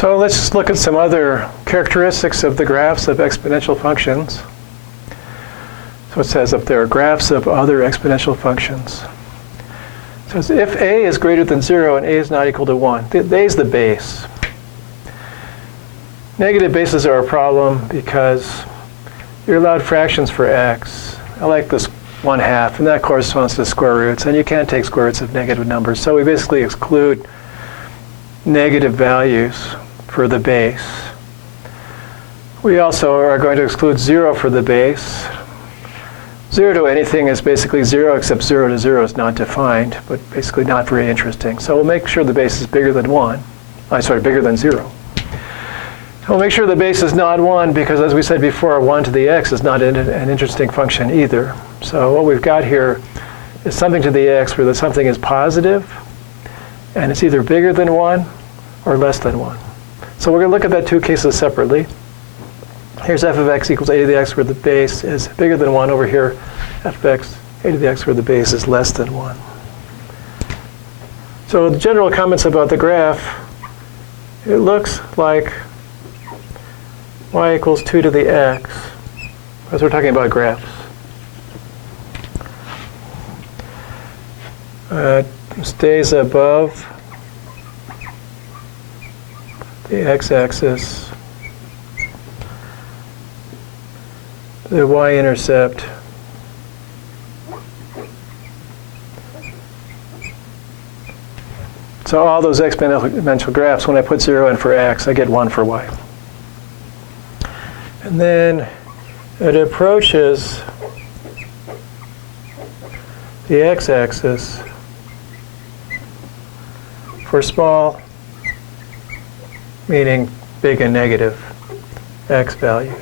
So let's just look at some other characteristics of the graphs of exponential functions. So it says up there, graphs of other exponential functions. It says if a is greater than 0 and a is not equal to 1, a is the base. Negative bases are a problem because you're allowed fractions for x. I like this 1/2, and that corresponds to square roots, and you can't take square roots of negative numbers. So we basically exclude negative values for the base. We also are going to exclude 0 for the base. 0 to anything is basically 0, except 0 to 0 is not defined, but basically not very interesting. So we'll make sure the base is bigger than 1. Bigger than 0. We'll make sure the base is not 1 because, as we said before, 1 to the x is not an interesting function either. So what we've got here is something to the x where the something is positive, and it's either bigger than 1 or less than 1. So we're going to look at that two cases separately. Here's f of x equals a to the x where the base is bigger than 1. Over here, f of x, a to the x where the base is less than 1. So the general comments about the graph, it looks like y equals 2 to the x, as we're talking about graphs. Stays above the x-axis. The y-intercept so all those exponential graphs, when I put 0 in for x, I get 1 for y. And then it approaches the x-axis for small, meaning big and negative, x values.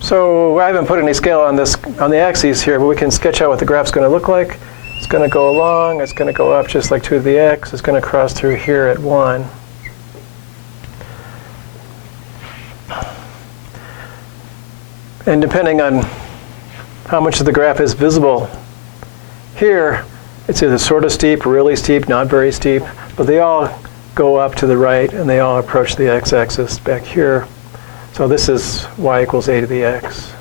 So I haven't put any scale on the axes here, but we can sketch out what the graph's going to look like. It's going to go along, it's going to go up just like 2 to the x, it's going to cross through here at 1. And depending on how much of the graph is visible here, it's either sort of steep, really steep, not very steep, but they all go up to the right and they all approach the x-axis back here. So this is y equals a to the x.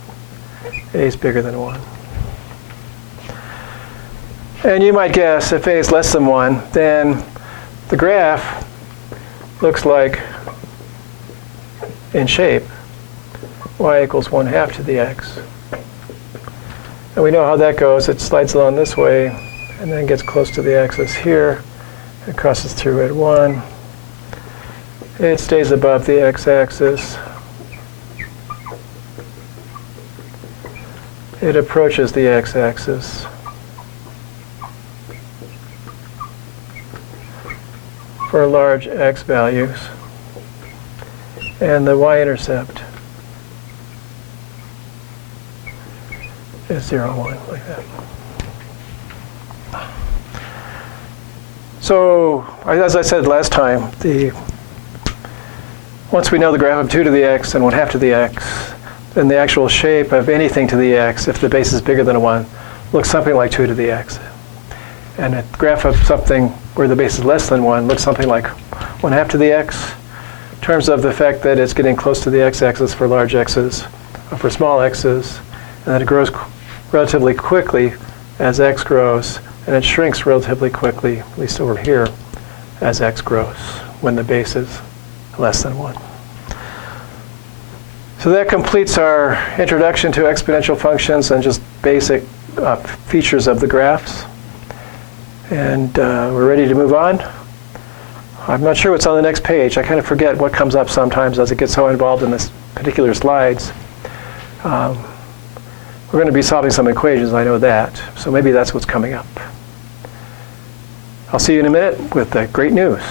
A is bigger than 1. And you might guess if a is less than 1, then the graph looks like, in shape, y equals 1/2 to the x. And we know how that goes. It slides along this way and then gets close to the axis here. It crosses through at 1. It stays above the x-axis. It approaches the x-axis for large x values. And the y-intercept is 0, 1, like that. So, as I said last time, once we know the graph of 2 to the x and 1/2 to the x, then the actual shape of anything to the x, if the base is bigger than 1, looks something like 2 to the x. And a graph of something where the base is less than 1 looks something like 1/2 to the x, in terms of the fact that it's getting close to the x-axis for large x's, or for small x's, and that it grows relatively quickly as x grows, and it shrinks relatively quickly, at least over here, as x grows, when the base is less than 1. So that completes our introduction to exponential functions and just basic features of the graphs. And we're ready to move on. I'm not sure what's on the next page. I kind of forget what comes up sometimes as it gets so involved in this particular slides. We're going to be solving some equations, I know that. So maybe that's what's coming up. I'll see you in a minute with the great news.